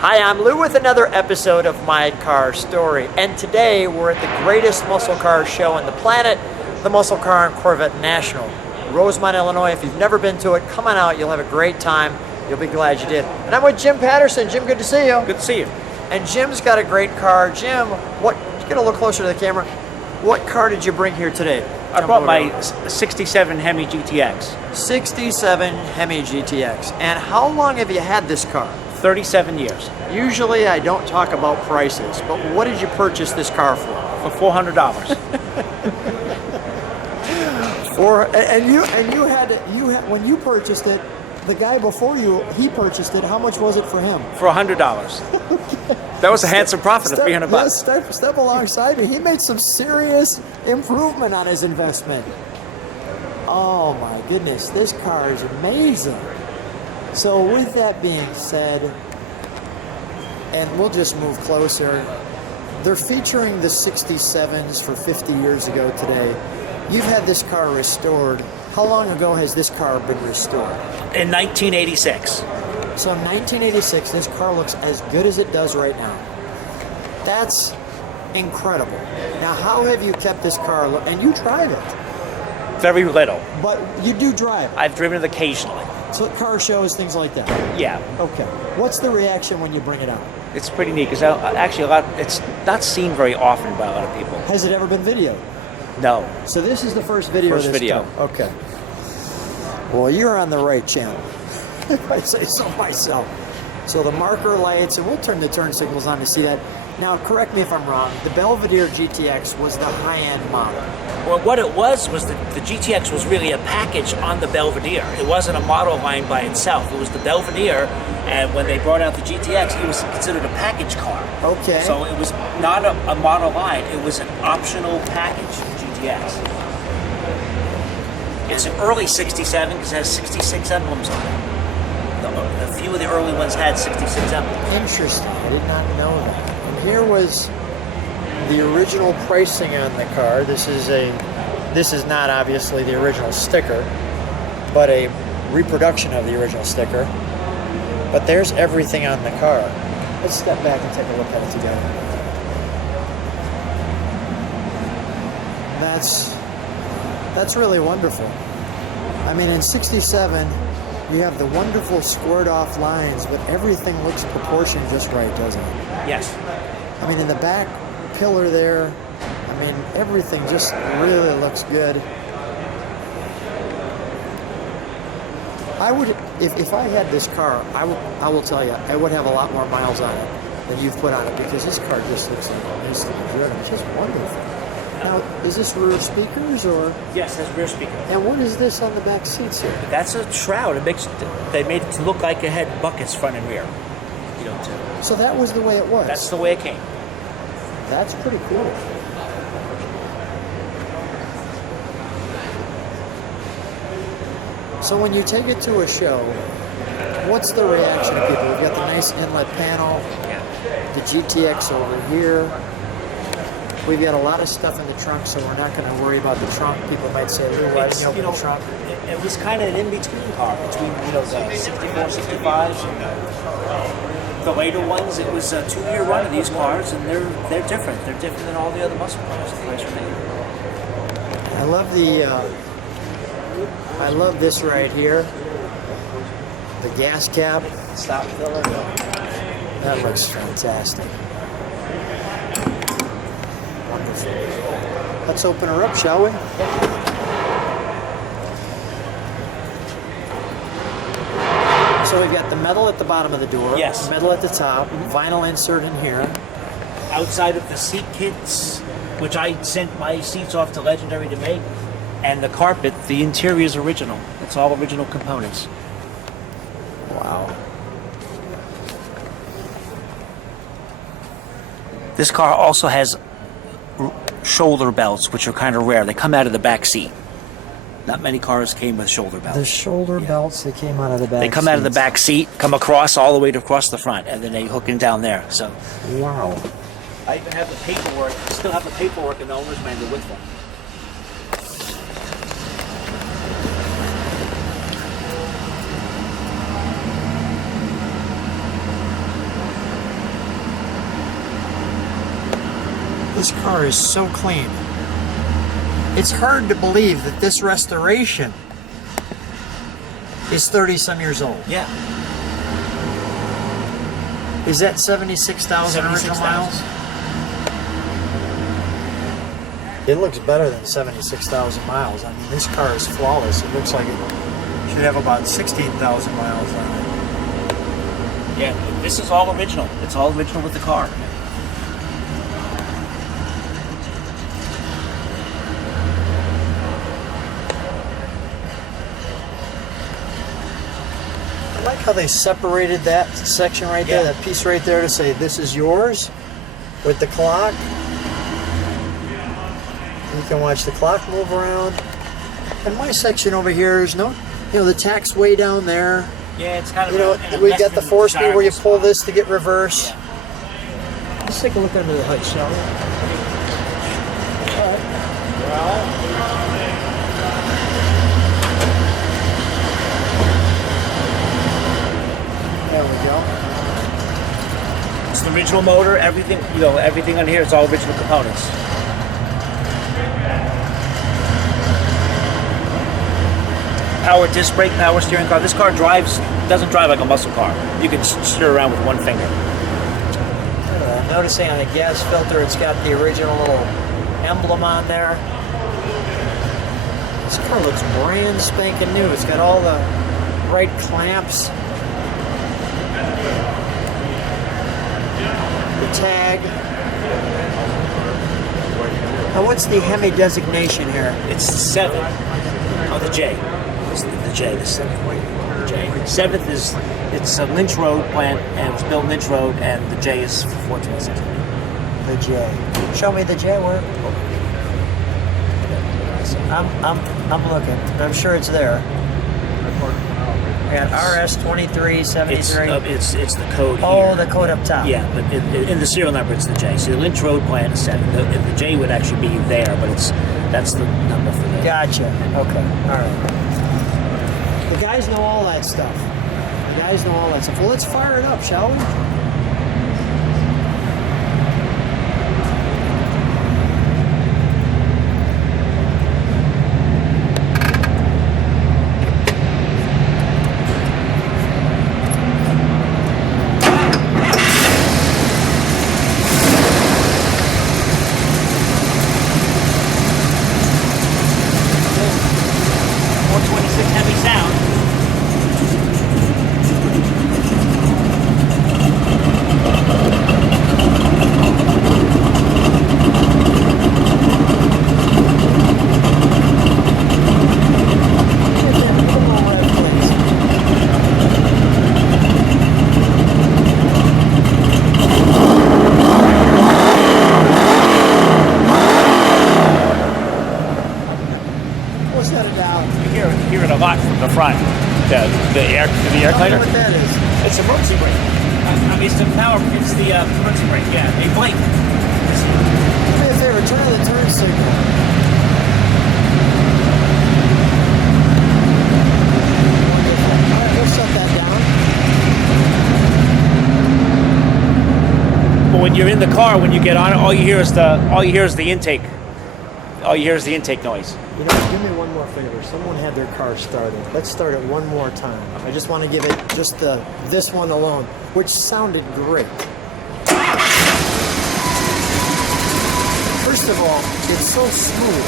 Hi, I'm Lou with another episode of My Car Story, and today we're at the greatest muscle car show on the planet, the Muscle Car and Corvette National, Rosemont, Illinois. If you've never been to it, come on out. You'll have a great time. You'll be glad you did. And I'm with Jim Patterson. Jim, good to see you. Good to see you. And Jim's got a great car. Jim, get a little closer to the camera. What car did you bring here today? I brought my 67 Hemi GTX. 67 Hemi GTX. And how long have you had this car? 37 years. Usually I don't talk about prices, but what did you purchase this car for? For $400. When you purchased it, the guy before you, he purchased it. How much was it for him? For $100. Okay. That was a handsome profit of $300. Yeah, step alongside me. He made some serious improvement on his investment. Oh my goodness, this car is amazing. So with that being said, and we'll just move closer, they're featuring the 67s for 50 years ago today. You've had this car restored. How long ago has this car been restored? In 1986. So in 1986, this car looks as good as it does right now. That's incredible. Now, how have you kept this car, and you drive it? Very little. But you do drive it? I've driven it occasionally. So car shows, things like that? Yeah. Okay. What's the reaction when you bring it out? It's pretty neat because actually it's not seen very often by a lot of people. Has it ever been videoed? No. So this is the first video. First video. Time. Okay. Well, you're on the right channel, if I say so myself. So the marker lights, and we'll turn the turn signals on to see that. Now, correct me if I'm wrong, the Belvedere GTX was the high-end model. Well, what it was the GTX was really a package on the Belvedere. It wasn't a model line by itself. It was the Belvedere, and when they brought out the GTX, it was considered a package car. Okay. So it was not a model line. It was an optional package GTX. It's an early 67 because it has 66 emblems on it. A few of the early ones had 66 emblems. Interesting. I did not know that. And here was the original pricing on the car. This is not obviously the original sticker, but a reproduction of the original sticker. But there's everything on the car. Let's step back and take a look at it together. That's really wonderful. I mean, in 67, we have the wonderful squared off lines, but everything looks proportioned just right, doesn't it? Yes. I mean, in the back pillar there, I mean, everything just really looks good. I would, if I had this car, I will tell you, I would have a lot more miles on it than you've put on it, because this car just looks nicely driven. It's just wonderful. Now, is this rear speakers or? Yes, that's rear speaker. And what is this on the back seats here? That's a shroud. They made it to look like it had buckets front and rear. So that was the way it was? That's the way it came. That's pretty cool. So when you take it to a show, what's the reaction of people? We've got the nice inlet panel, the GTX over here. We've got a lot of stuff in the trunk, so we're not going to worry about the trunk. People might say, why didn't you open the trunk? It was kind of an in-between car between the 64, 65s and the later ones. It was a 2-year run of these cars, and they're different. They're different than all the other muscle cars. I love this right here. The gas cap. Stop filler. That looks fantastic. Wonderful. Let's open her up, shall we? So we've got the metal at the bottom of the door. Yes. Metal at the top. Vinyl insert in here. Outside of the seat kits, which I sent my seats off to Legendary to make, and the carpet, the interior is original. It's all original components. Wow. This car also has shoulder belts, which are kind of rare. They come out of the back seat. Not many cars came with shoulder belts. The shoulder belts that came out of the back. They come out of the back seat, come across all the way to across the front, and then they hook in down there. So. Wow. I even have the paperwork. Still have the paperwork in the owner's manual with them. This car is so clean. It's hard to believe that this restoration is 30-some years old. Yeah. Is that 76,000 original miles? It looks better than 76,000 miles. I mean, this car is flawless. It looks like it should have about 16,000 miles on it. Yeah, this is all original. It's all original with the car. I like how they separated that section right there, that piece right there to say this is yours with the clock. You can watch the clock move around. And my section over here is the tack's way down there. Yeah, it's kind of we got the 4-speed where you pull this to get reverse. Yeah. Let's take a look under the hood, shall we? All right. There we go. It's the original motor. Everything, everything on here is all original components. Power disc brake, power steering car. This car doesn't drive like a muscle car. You can steer around with one finger. I'm noticing on the gas filter, it's got the original little emblem on there. This car looks brand spanking new. It's got all the right clamps. The tag. Now, what's the Hemi designation here? It's 7. Oh, the J. The J, the 7th. J. 7th is, it's a Lynch Road plant, and it was built Lynch Road, and the J is 426. The J. Show me the J where? I'm looking. I'm sure it's there. I got RS2373. It's the code here. Oh, the code up top. Yeah, but in the serial number, it's the J. So the Lynch Road plant is 7. The J would actually be there, but that's the number for the... Gotcha. Okay. All right. The guys know all that stuff. Well, let's fire it up, shall we? The air cleaner. What that is? It's a emergency brake. It's the power. It's the emergency brake. Yeah, they blink. Do me a favor. Turn on the turn signal. All right, we'll shut that down. But when you're in the car, when you get on it, all you hear is the intake. All you hear is the intake noise. Do me one more favor. Someone had their car started. Let's start it one more time. I just want to give it just this one alone, which sounded great. First of all, it's so smooth.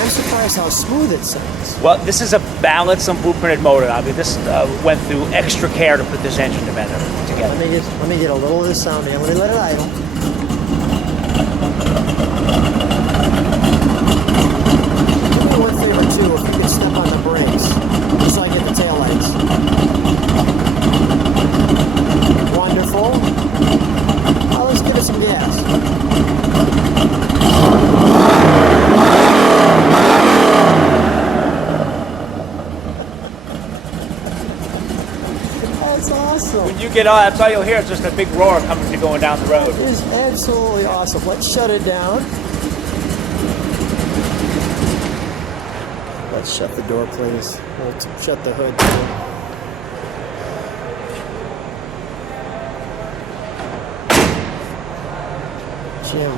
I'm surprised how smooth it sounds. Well, this is a balanced and blueprinted motor. I mean, this went through extra care to put this engine together. Let me get a little of this sound in. Let me let it idle. One favor too, if you could step on the brakes, just so I get the taillights. Wonderful. Now let's give it some gas. That's awesome. When you get on, that's all you'll hear. It's just a big roar coming to going down the road. It is absolutely awesome. Let's shut it down. Let's shut the door, please. We'll shut the hood, too. Jim,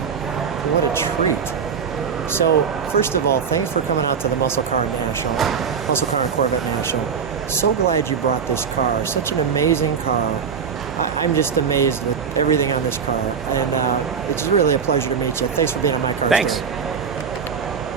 what a treat. So, first of all, thanks for coming out to the Muscle Car and Corvette National. So glad you brought this car. Such an amazing car. I'm just amazed with everything on this car. And it's really a pleasure to meet you. Thanks for being on my car. Thanks. Today.